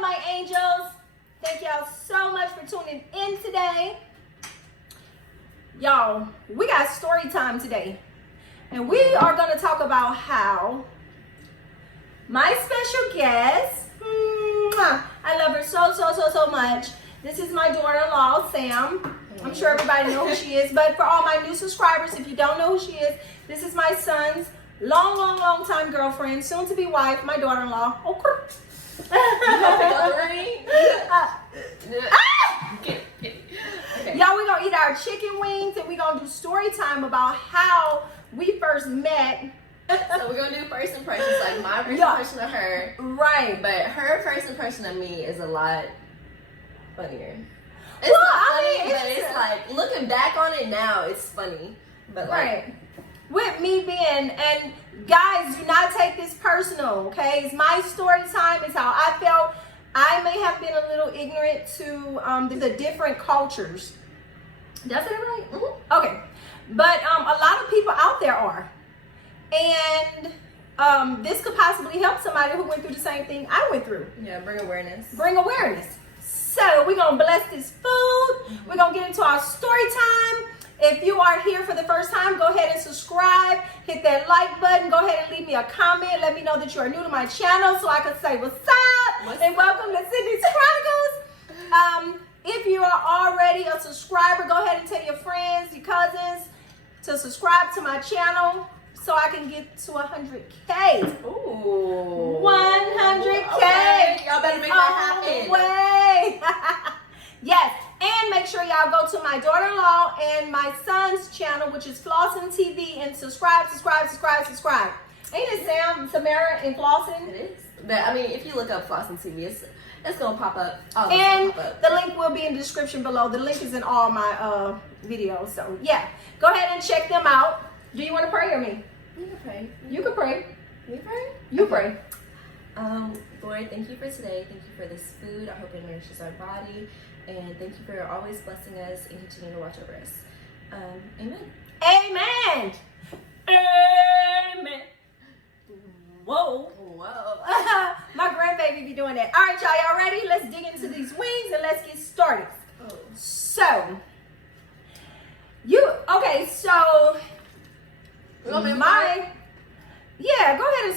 up, my angels? Thank y'all so much for tuning in today. Y'all, we got story time today. And we are going to talk about how my special guest, I love her so much. This is my daughter-in-law, Sam. I'm sure everybody knows who she is. But for all my new subscribers, if you don't know who she is, this is my son's long time girlfriend, soon to be wife, my daughter-in-law. Okay. Y'all, we're gonna eat our chicken wings and we're gonna do story time about how we first met. So we're gonna do first impressions, like my first impression of her. Right. But her first impression of me is a lot funnier. It's Well, not funny, I mean, but it's like, looking back on it now, it's funny. But like, right. With me being, and guys, do not take this personal, okay? It's my story time. It's how I felt. I may have been a little ignorant to the different cultures. Did I say that right? Mm-hmm. Okay. But a lot of people out there are. And this could possibly help somebody who went through the same thing I went through. yeah, bring awareness. Bring awareness. So we're going to bless this food. We're going to get into our story time. If you are here for the first time, go ahead and subscribe. Hit that like button. Go ahead and leave me a comment. Let me know that you are new to my channel so I can say what's up. And welcome to Cindy's Chronicles. If you are already a subscriber, go ahead and tell your friends, your cousins to subscribe to my channel so I can get to 100K. Ooh. 100K. Okay. Y'all better make that happen. Way. Yes. And make sure y'all go to my daughter-in-law and my son's channel, which is Flossin TV, and subscribe. Ain't it Sam, Samara, and Flossin? It is. But I mean, if you look up Flossin TV, it's gonna pop up. And the link will be in the description below. The link is in all my videos. So yeah, go ahead and check them out. Do you want to pray or me? You can pray. You can pray. You pray? You pray. Lord, thank you for today. Thank you for this food. I hope it nourishes our body. And thank you for always blessing us and continuing to watch over us. Amen. Amen. Amen. Whoa. My grandbaby be doing that. All right, y'all ready? Let's dig into these wings and let's get started. Oh. So, yeah, go ahead and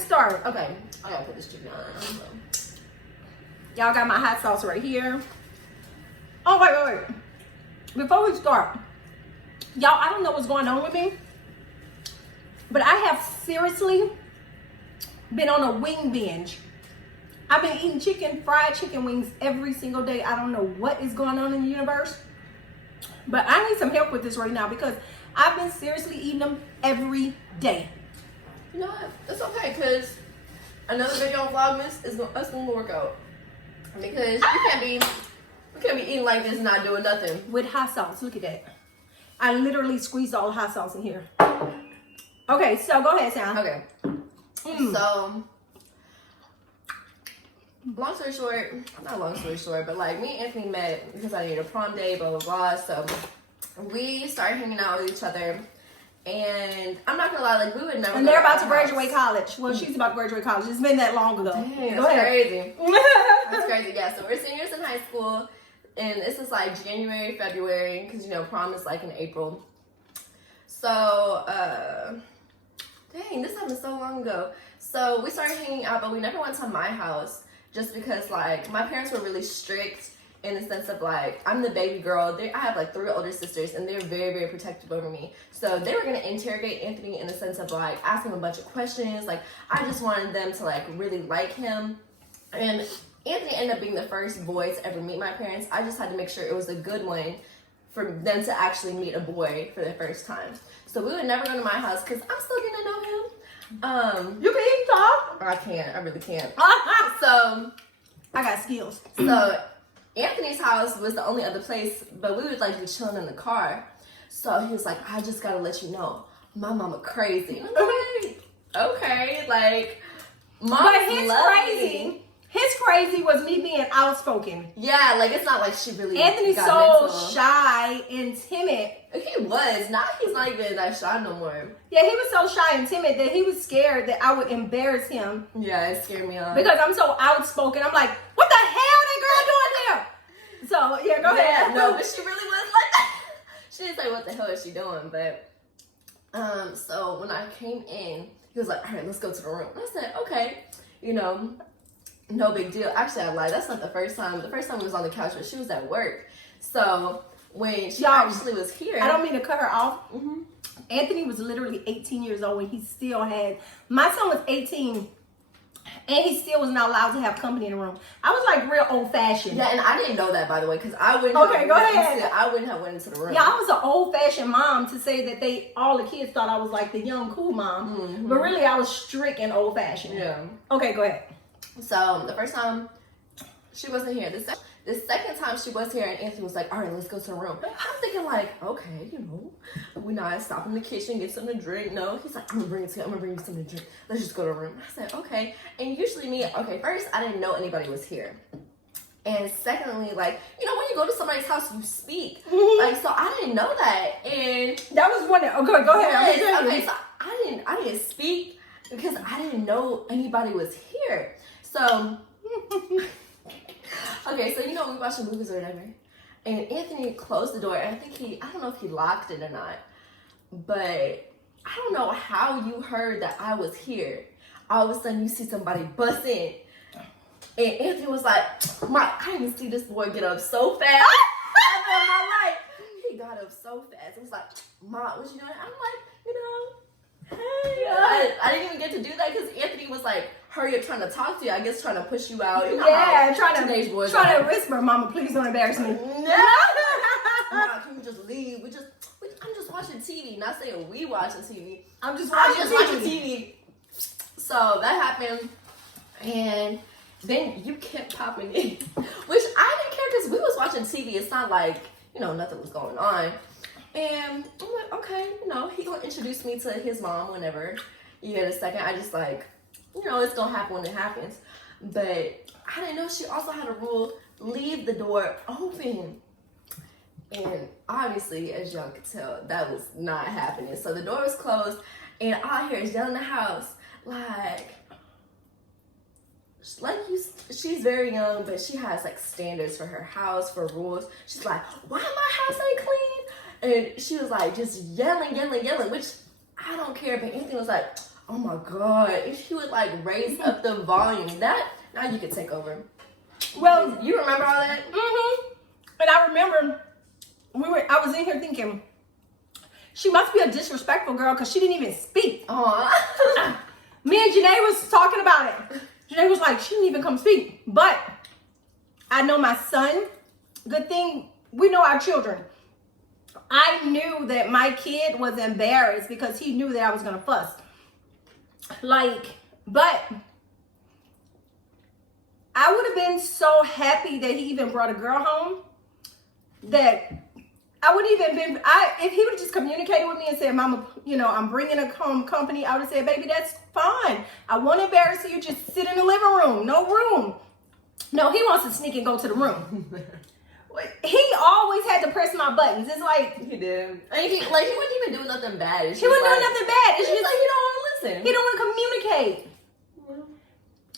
start. Okay, I gotta put this chicken on. Y'all got my hot sauce right here. Oh, wait. Before we start, y'all, I don't know what's going on with me, but I have seriously been on a wing binge. I've been eating fried chicken wings every single day. I don't know what is going on in the universe, but I need some help with this right now because I've been seriously eating them every day. You know what? It's okay, because another video on Vlogmas is gonna work out. Because we can't be eating like this and not doing nothing. With hot sauce, look at that. I literally squeezed all the hot sauce in here. Okay, so go ahead, Sam. Okay. So, not long story short, but like me and Anthony met because I needed a prom day, blah, blah, blah. So, we started hanging out with each other. And I'm not gonna lie, like, we would never. And they're about to graduate college. Well, she's about to graduate college. It's been that long ago. Dang, go ahead. Crazy. That's crazy. Yeah. So we're seniors in high school, and this is like January, February, because prom is like in April. So, dang, this happened so long ago. So we started hanging out, but we never went to my house just because like my parents were really strict. In the sense of like, I'm the baby girl. I have like 3 older sisters and they're very protective over me. So they were gonna interrogate Anthony in the sense of like, ask him a bunch of questions. Like, I just wanted them to like really like him. And Anthony ended up being the first boy to ever meet my parents. I just had to make sure it was a good one for them to actually meet a boy for the first time. So we would never go to my house because I'm still getting to know him. You can even talk. I can't, I really can't. So I got skills. So Anthony's house was the only other place, but we would like be chilling in the car. So he was like, I just gotta let you know, my mama crazy. Okay, like, but his crazy. His crazy was me being outspoken. Yeah, like it's not like she really. Anthony's so shy and timid. He was. Now he's not even that shy no more. Yeah, he was so shy and timid that he was scared that I would embarrass him. Yeah, it scared me off. Because I'm so outspoken. I'm like, what the hell but she really was like that. She didn't say what the hell is she doing, but so when I came in, he was like, all right, let's go to the room. And I said, okay, you know, no big deal. Actually, I lied. That's not the first time. The first time we was on the couch, but she was at work. So when she actually was here, I don't mean to cut her off. Anthony was literally 18 years old when he still had, my son was 18 and he still was not allowed to have company in the room. I was like real old fashioned. Yeah, and I didn't know that, by the way, because I wouldn't Okay, go ahead. I wouldn't have went into the room. Yeah, I was an old fashioned mom to say that all the kids thought I was like the young cool mom. But really I was strict and old fashioned. Yeah. Okay, go ahead. So the first time she wasn't here. The second time she was here and Anthony was like, all right, let's go to the room. I'm thinking like, okay, you know, we not stop in the kitchen, get something to drink. No, he's like, I'm gonna bring you something to drink. Let's just go to the room. I said, okay. And usually me, okay, first I didn't know anybody was here. And secondly, like, you know, when you go to somebody's house, you speak. Like, so I didn't know that. And that was one that, okay, go ahead. Yes, okay, so I didn't speak because I didn't know anybody was here. So okay, so you know we watching movies or whatever, and Anthony closed the door, and I don't know if he locked it or not, but I don't know how you heard that I was here. All of a sudden you see somebody bust in, and Anthony was like, I didn't see this boy get up so fast. Ever in my life. He got up so fast. It was like, Ma, what you doing? I'm like, you know, hey. I didn't even get to do that because Anthony was like, hurry up, trying to talk to you. I guess trying to push you out. You know, yeah, trying to whisper, Mama, please don't embarrass me. No. Mom, can we just leave? I'm just watching TV. Not saying we watching TV. I'm just watching TV. So that happened, and then you kept popping in, which I didn't care because we was watching TV. It's not like, you know, nothing was going on. And I'm like, okay, you know, he gonna introduce me to his mom whenever you get a second. I just like, you know, it's gonna happen when it happens. But I didn't know she also had a rule, leave the door open. And obviously, as y'all could tell, that was not happening. So the door was closed, and all I hear is yelling in the house, she's very young, but she has like standards for her house, for rules. She's like, why my house ain't clean? And she was like just yelling, which I don't care. But Anthony was like, oh my God. And she would like raise up the volume. Now you can take over. Well, you remember all that? And I remember I was in here thinking, she must be a disrespectful girl because she didn't even speak. Me and Janae was talking about it. Janae was like, she didn't even come speak. But I know my son. Good thing we know our children. I knew that my kid was embarrassed because he knew that I was going to fuss. But I would have been so happy that he even brought a girl home that I wouldn't even been, if he would have just communicated with me and said, Mama, you know, I'm bringing a company, I would have said, baby, that's fine. I won't embarrass you. Just sit in the living room. No room. No, he wants to sneak and go to the room. He always had to press my buttons. It's like he did. And he wouldn't even do nothing bad. He wouldn't do nothing bad. It's just like he don't want to listen. He don't want to communicate.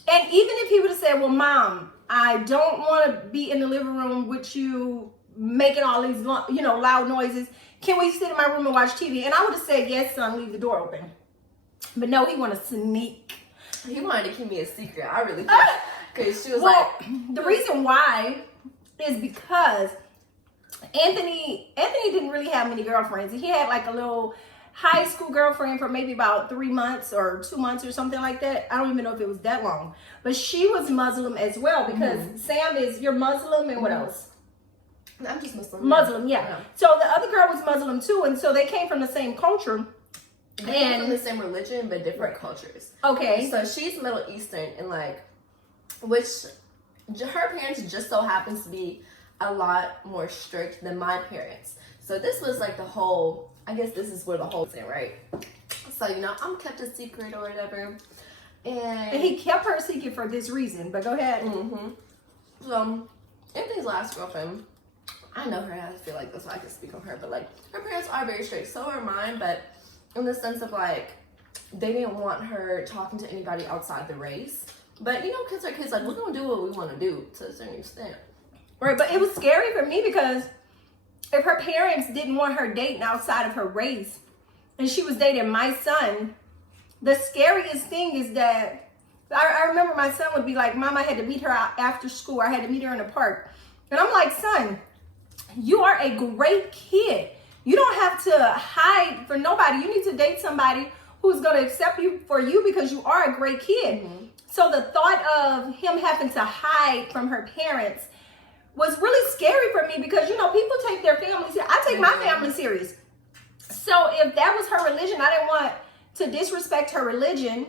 And even if he would have said, well, Mom, I don't want to be in the living room with you making all these, you know, loud noises. Can we sit in my room and watch TV? And I would have said, yes, son, leave the door open. But no, he wanted to sneak. He wanted to keep me a secret. I really think. Because she was the reason why is because Anthony didn't really have many girlfriends. He had like a little high school girlfriend for maybe about 3 months or 2 months or something like that. I don't even know if it was that long. But she was Muslim as well because Sam you're Muslim and what else? I'm just Muslim. Muslim, yeah. So the other girl was Muslim too, and so they came from the same culture. They came from the same religion, but different cultures. Okay. So she's Middle Eastern, and which her parents just so happens to be a lot more strict than my parents. So this was like I guess this is where the whole thing, right? So, you know, I'm kept a secret or whatever. And he kept her secret for this reason, but go ahead. So, Anthony's last girlfriend, I know her, I feel like that's why I can speak on her, but like, her parents are very strict, so are mine, but in the sense of like, they didn't want her talking to anybody outside the race. But, you know, kids are kids, like, we're gonna do what we want to do to a certain extent. Right, but it was scary for me because if her parents didn't want her dating outside of her race and she was dating my son, the scariest thing is that I remember my son would be like, Mom, I had to meet her out after school. I had to meet her in the park. And I'm like, son, you are a great kid. You don't have to hide for nobody. You need to date somebody who's going to accept you for you because you are a great kid. Mm-hmm. So the thought of him having to hide from her parents was really scary for me because, you know, people take their family serious. I take my family serious. So if that was her religion, I didn't want to disrespect her religion.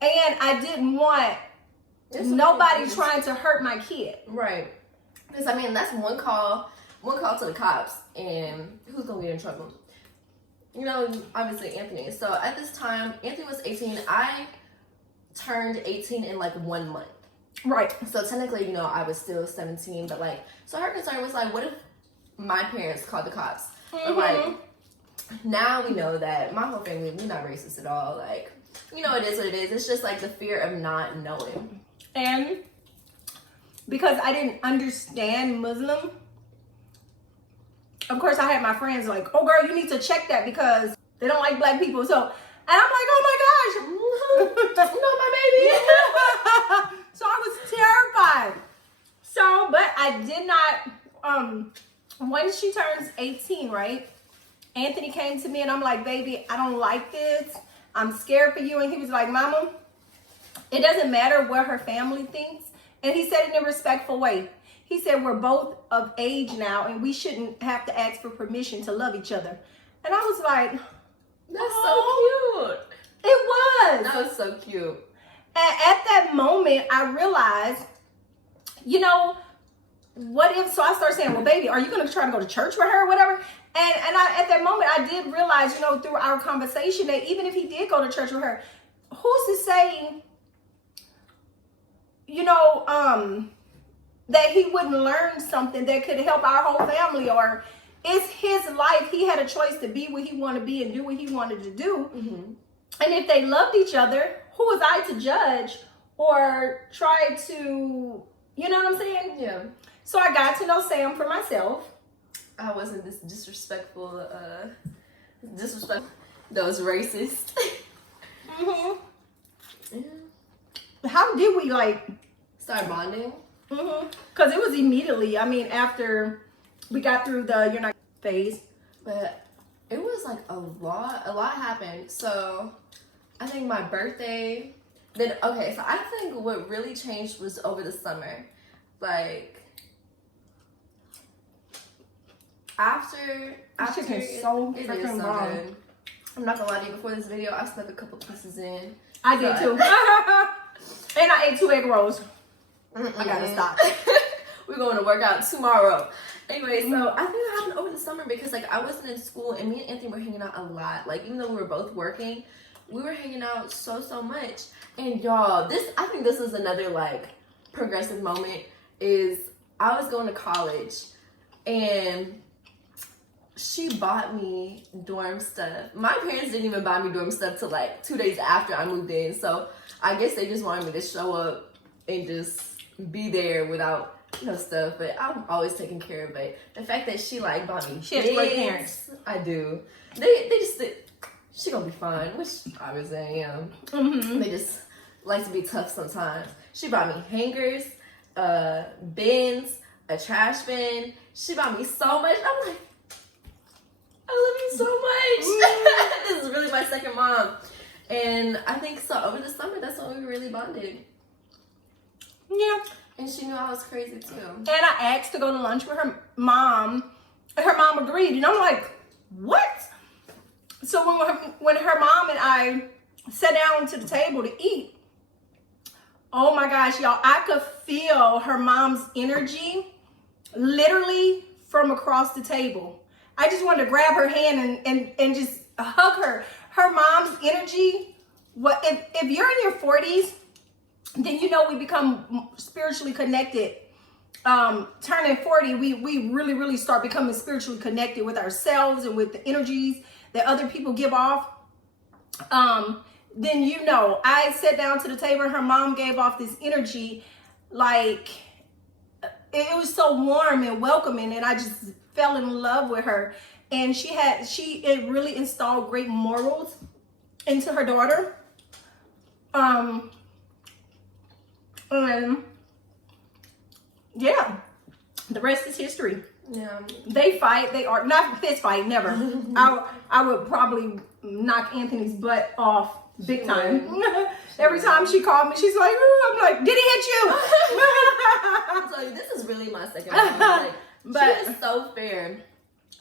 And I didn't want nobody trying to hurt my kid. Right. Because, I mean, that's one call to the cops, and who's going to get in trouble? You know, obviously Anthony. So at this time, Anthony was 18. I turned 18 in like 1 month. Right. So technically, you know, I was still 17, but like, so her concern was like, what if my parents called the cops? Mm-hmm. But like, now we know that my whole family, we're not racist at all. Like, you know, it is what it is. It's just like the fear of not knowing. And because I didn't understand Muslim, of course I had my friends like, oh girl, you need to check that because they don't like black people. So, and I'm like, oh my gosh. No, my baby. So I was terrified. So, but I did not, once she turns 18, right? Anthony came to me and I'm like, baby, I don't like this. I'm scared for you. And he was like, Mama, it doesn't matter what her family thinks. And he said it in a respectful way. He said, we're both of age now and we shouldn't have to ask for permission to love each other. And I was like, that's so cute. It was. That was so cute. And at that moment, I realized, you know, what if, so I started saying, well, baby, are you going to try to go to church with her or whatever? And at that moment, I did realize, you know, through our conversation that even if he did go to church with her, who's to say, you know, that he wouldn't learn something that could help our whole family, or it's his life. He had a choice to be what he wanted to be and do what he wanted to do. Mm-hmm. And if they loved each other, who was I to judge or try to, you know what I'm saying? Yeah. So I got to know Sam for myself. I wasn't this disrespectful, that was racist. Mm-hmm. Yeah. How did we like start bonding? Mm-hmm. Because it was immediately, I mean, after we got through the you're not phase. But it was like a lot happened. So I think my birthday, then, okay, so I think what really changed was over the summer. Like, after it's so it freaking is so bomb. good. I'm not gonna lie to you, before this video, I snuck a couple pieces in. I did too. And I ate 2 egg rolls. I gotta stop. We're going to work out tomorrow. Anyway, so I think it happened over the summer because like I wasn't in school and me and Anthony were hanging out a lot. Like even though we were both working, we were hanging out so much. And y'all, I think this is another like progressive moment is I was going to college and she bought me dorm stuff. My parents didn't even buy me dorm stuff till like 2 days after I moved in. So I guess they just wanted me to show up and just be there without stuff, but I'm always taking care of it. The fact that she like bought me she has great parents. I do. They just she gonna be fine, which obviously I am. Mm-hmm. They just like to be tough sometimes. She bought me hangers, bins, a trash bin. She bought me so much. I'm like, I love you so much. This is really my second mom. And I think so over the summer, that's when we really bonded. Yeah. And she knew I was crazy too. And I asked to go to lunch with her mom. And her mom agreed. And I'm like, what? So when her mom and I sat down to the table to eat, oh my gosh, y'all, I could feel her mom's energy literally from across the table. I just wanted to grab her hand and just hug her. Her mom's energy, if you're in your 40s, then you know we become spiritually connected. Turning 40, we really start becoming spiritually connected with ourselves and with the energies that other people give off. Then you know, I sat down to the table and her mom gave off this energy, like it was so warm and welcoming, and I just fell in love with her, and it really installed great morals into her daughter. And yeah, the rest is history. Yeah. They fight. They are not fist fight. Never. I would probably knock Anthony's butt off big time. Every time she called me, she's like, "Ooh," I'm like, "Did he hit you?" So this is really my second one. Like, But she is so fair.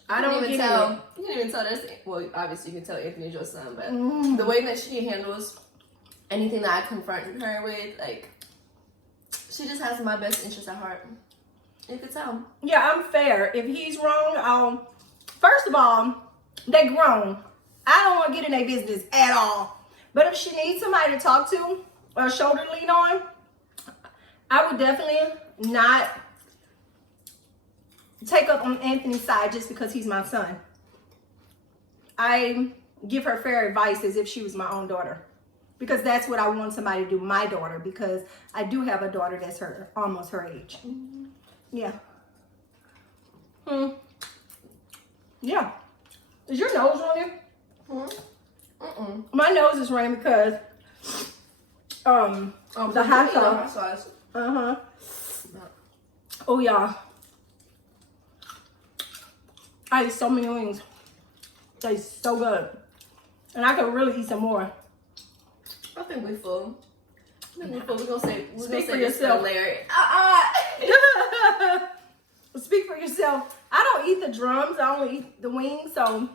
I don't even get tell. it. You can't even tell this. Well, obviously you can tell Anthony's your son, but Mm. the way that she handles anything that I confront her with, like, she just has my best interest at heart. You could tell. Yeah, I'm fair. If he's wrong, first of all, they grown. I don't want to get in their business at all. But if she needs somebody to talk to or shoulder lean on, I would definitely not take up on Anthony's side just because he's my son. I give her fair advice as if she was my own daughter, because that's what I want somebody to do, my daughter, because I do have a daughter that's almost her age. Mm-hmm. Yeah. Yeah. Is your nose running? My nose is running because the hot sauce. Oh yeah. I ate so many wings. They're so good. And I could really eat some more. I think we full. We're gonna say Speak for this yourself. Larry. Speak for yourself. I don't eat the drums. I only eat the wings. So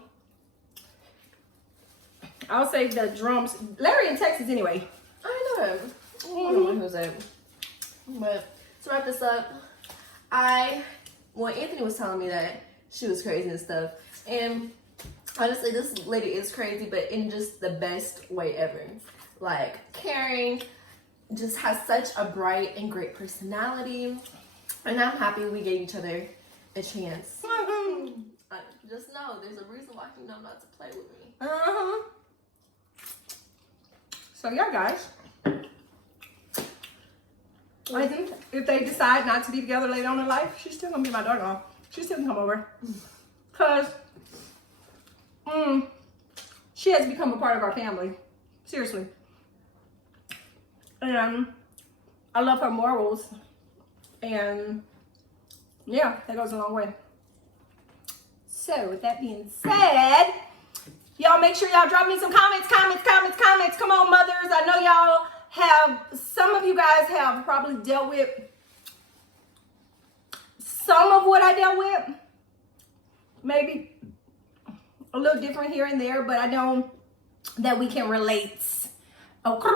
I'll say the drums. Larry in Texas anyway. I know him. I don't know who's that. But to wrap this up, Anthony was telling me that she was crazy and stuff, and honestly, this lady is crazy, but in just the best way ever. Like, caring, just has such a bright and great personality, and I'm happy we gave each other a chance. Just know there's a reason why you know not to play with me. So yeah, guys. I think if they decide not to be together later on in life, she's still gonna be my daughter-in-law. She still can come over, cause she has become a part of our family. Seriously. And I love her morals, and yeah, that goes a long way. So with that being said, y'all make sure y'all drop me some comments. Come on, mothers. I know y'all some of you guys have probably dealt with some of what I dealt with. Maybe a little different here and there, but I know that we can relate. Okay.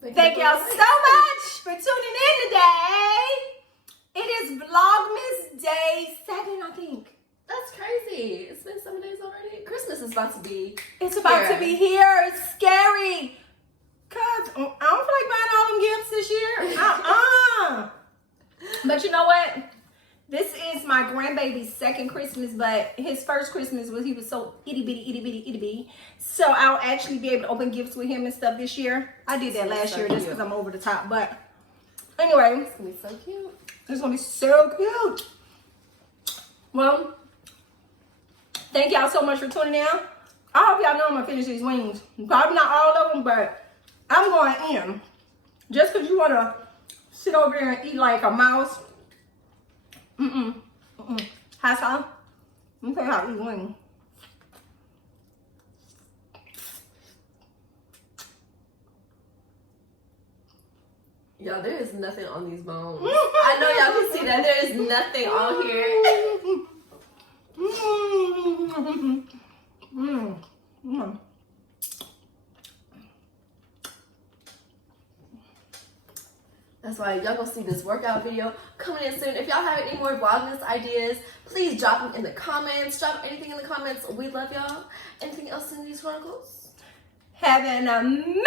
Thank y'all so much for tuning in today. It is Vlogmas Day 7, I think. That's crazy. It's been 7 days already. Christmas is about to be It's about to be here. It's scary. Cause I don't feel like buying all them gifts this year. But you know what? This is my grandbaby's second Christmas, but his first Christmas he was so itty bitty. So I'll actually be able to open gifts with him and stuff this year. I did that last year just because I'm over the top. But anyway, It's gonna be so cute. it's gonna be so cute. Well, thank y'all so much for tuning in. I hope y'all know I'm gonna finish these wings. Probably not all of them, but I'm going in. Just because you wanna sit over there and eat like a mouse. Hot sauce. Let me tell you how to eat wings. Y'all, there is nothing on these bones. I know y'all can see that there is nothing on here. That's why y'all gonna see this workout video coming in soon. If y'all have any more Vlogmas ideas, please drop them in the comments. Drop anything in the comments. We love y'all. Anything else in these Chronicles? Have an amazing